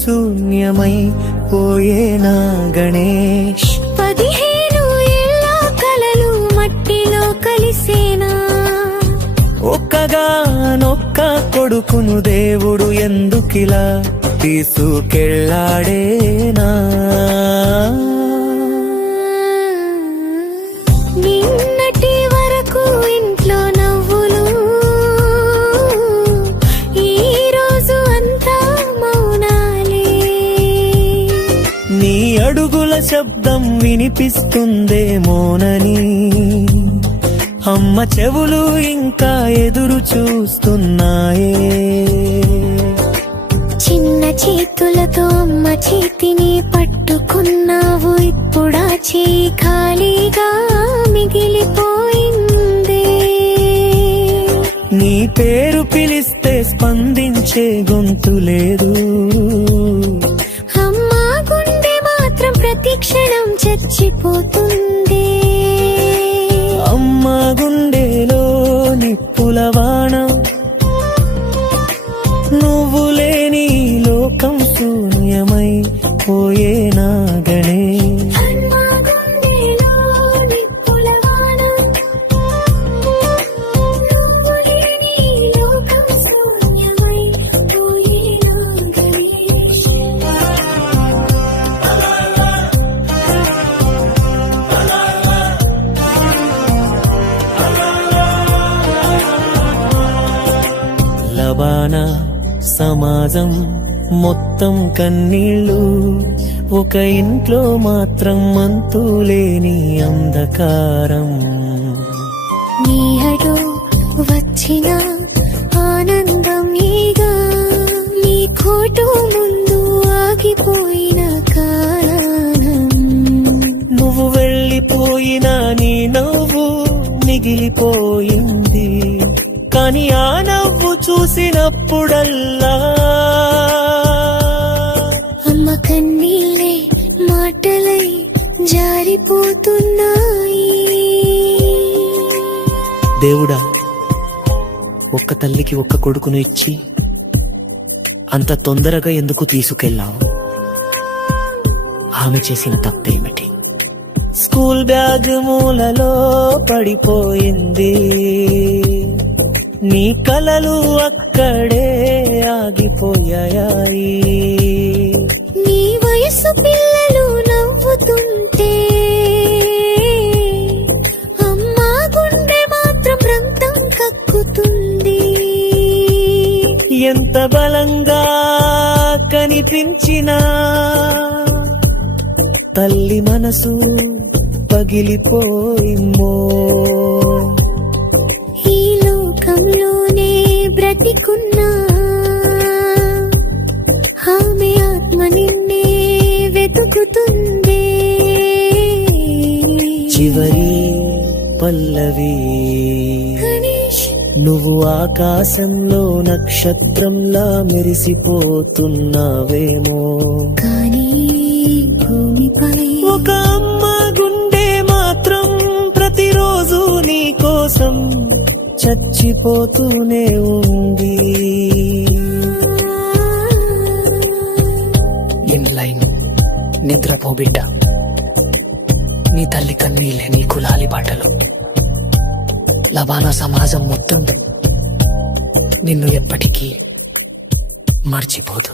శూన్యమై పోయేనా గణేష్ 15 ఏళ్ళ కలలు మట్టిలో కలిసేనా ఒక్కగానొక్క కొడుకును దేవుడు ఎందుకిలా తీసుకెళ్ళాడేనా నిన్నటి వరకు ఇంట్లో నవ్వులు ఈ రోజు అంతా మౌనాలే నీ అడుగుల శబ్దం వినిపిస్తుందేమోనని అమ్మ చెవులు ఇంకా ఎదురు చూస్తున్నాయే చిన్న చేతులతో అమ్మ చేతిని పట్టుకున్నావు ఇప్పుడా చేయి ఖాళీగా మిగిలిపోయింది నీ పేరు పిలిస్తే స్పందించే గొంతు లేదు అమ్మ గుండె మాత్రం ప్రతి క్షణం చచ్చిపోతుంది అమ్మ గుండెలో నిప్పుల వాన నువ్వు లేని లోకం శూన్యమై పోయేనా గణేష్ అమ్మ గుండెలో నిప్పుల వాన నువ్వు లేని లోకం శూన్యమై పోయేనా గణేష్ లబానా సమాజం మొత్తం కన్నీళ్ళు ఒక ఇంట్లో మాత్రం అంతులేని అంధకారం నీ అడు వచ్చిన ఆనందం ఈగా నీ కోటు ముందు ఆగిపోయిన కాలం నువ్వు వెళ్ళిపోయినా నీ నవ్వు మిగిలిపోయింది కానీ ఆ నవ్వు చూసినప్పుడల్లా అమ్మ కన్నీళ్ళే మాటలై జారిపోతున్నాయి దేవుడా ఒక్క తల్లికి ఒక్క కొడుకును ఇచ్చి అంత తొందరగా ఎందుకు తీసుకెళ్ళావు ఆమె చేసిన తప్పేమిటి స్కూల్ బ్యాగ్ మూలలో పడిపోయింది నీ కలలు అక్కడే ఆగిపోయాయి నీ వయసు పిల్లలు నవ్వుతుంటే అమ్మా గుండె మాత్రం రక్తం కక్కుతుంది ఎంత బలంగా కనిపించినా తల్లి మనసు పగిలిపోయిందో ఈ లోకంలోనే బ్రతికున్నా ఆమె ఆత్మ నిన్నే వెతుకుతుంది చివరి పల్లవి గణేష్ నువ్వు ఆకాశంలో నక్షత్రంలా మెరిసిపోతున్నావేమో కానీ భూమిపై ఒక అమ్మ గుండె మాత్రం ప్రతిరోజు నీ కోసం చచ్చిపోతూనే ఉంది ఇన్లైన్ నిద్రపో బిడ్డ నీ తల్లి కన్నీళ్ళే నీ కులాలి బాటలు లబానా సమాజం మొత్తం నిన్ను ఎప్పటికీ మర్చిపోదు